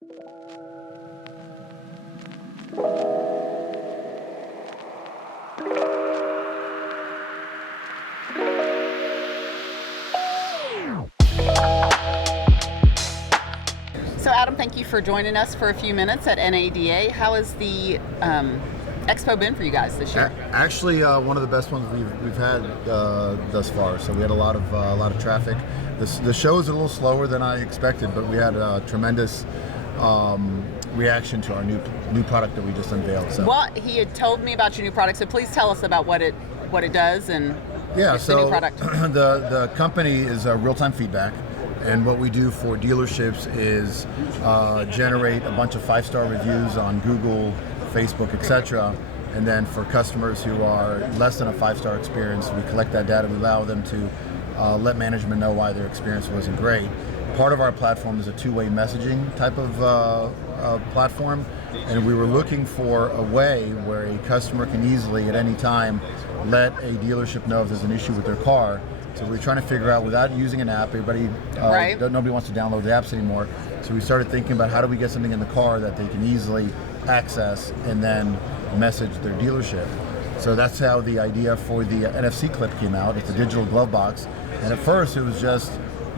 So Adam, thank you for joining us for a few minutes at NADA. How has the expo been for you guys this year? Actually, one of the best ones we've had thus far. So we had a lot of traffic. The show is a little slower than I expected, but we had a tremendous reaction to our new product that we just unveiled. So. Well, he had told me about your new product, so please tell us about what it does and the new product. The company is real-time feedback. And what we do for dealerships is generate a bunch of 5-star reviews on Google, Facebook, etc. And then for customers who are less than a 5-star experience, we collect that data. We allow them to let management know why their experience wasn't great. Part of our platform is a two-way messaging type of platform, and we were looking for a way where a customer can easily, at any time, let a dealership know if there's an issue with their car. So we're trying to figure out, without using an app, nobody wants to download the apps anymore. So we started thinking about how do we get something in the car that they can easily access and then message their dealership. So that's how the idea for the NFC clip came out. It's a digital glove box. And at first it was just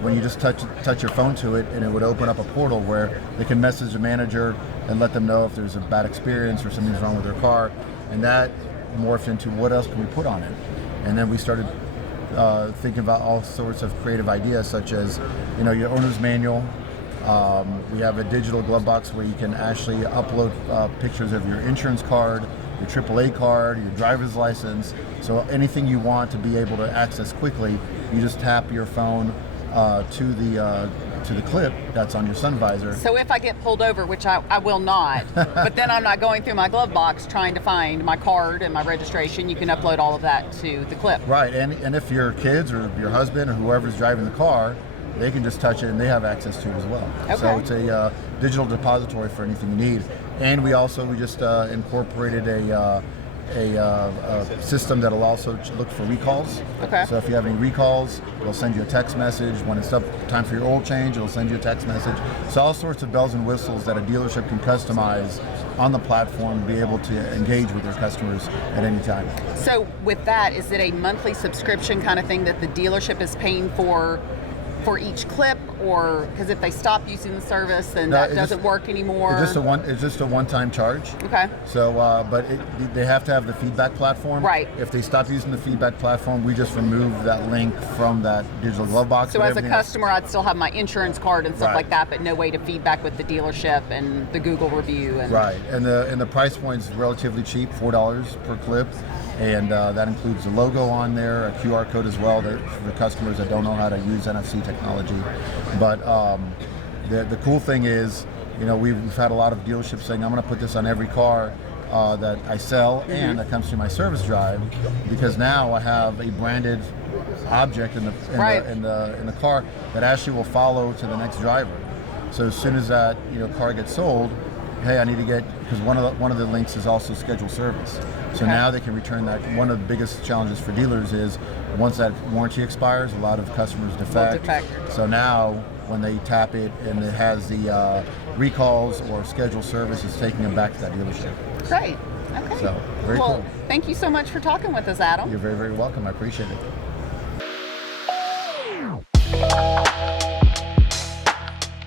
when you just touch your phone to it, and it would open up a portal where they can message the manager and let them know if there's a bad experience or something's wrong with their car. And that morphed into what else can we put on it. And then we started thinking about all sorts of creative ideas, such as, your owner's manual. We have a digital glove box where you can actually upload pictures of your insurance card, your AAA card, your driver's license. So anything you want to be able to access quickly, you just tap your phone to the clip that's on your sun visor. So if I get pulled over, which I will not, but then I'm not going through my glove box trying to find my card and my registration, you can upload all of that to the clip. Right, and if your kids or your husband or whoever's driving the car, they can just touch it and they have access to it as well. Okay. So it's a digital depository for anything you need. And we just incorporated a system that'll also look for recalls. Okay. So if you have any recalls, it'll send you a text message. When it's time for your oil change, it'll send you a text message. So all sorts of bells and whistles that a dealership can customize on the platform to be able to engage with their customers at any time. So with that, is it a monthly subscription kind of thing that the dealership is paying for each clip, or because if they stop using the service, then that doesn't work anymore? It's just a one-time charge. Okay. So, but they have to have the feedback platform. Right. If they stop using the feedback platform, we just remove that link from that digital glove box. So as a customer, I'd still have my insurance card and stuff like that, but no way to feedback with the dealership and the Google review. Right, and the price point is relatively cheap, $4 per clip. And that includes the logo on there, a QR code as well for the customers that don't know how to use NFC technology. But the cool thing is, we've had a lot of dealerships saying, I'm going to put this on every car that I sell and that comes through my service drive, because now I have a branded object in the car that actually will follow to the next driver. So as soon as that car gets sold, hey, I need to get, because one of the links is also scheduled service. So now they can return that. One of the biggest challenges for dealers is once that warranty expires, a lot of customers defect. So now when they tap it and it has the recalls or scheduled service, it's taking them back to that dealership. Great. Okay. So very cool. Thank you so much for talking with us, Adam. You're very, very welcome. I appreciate it.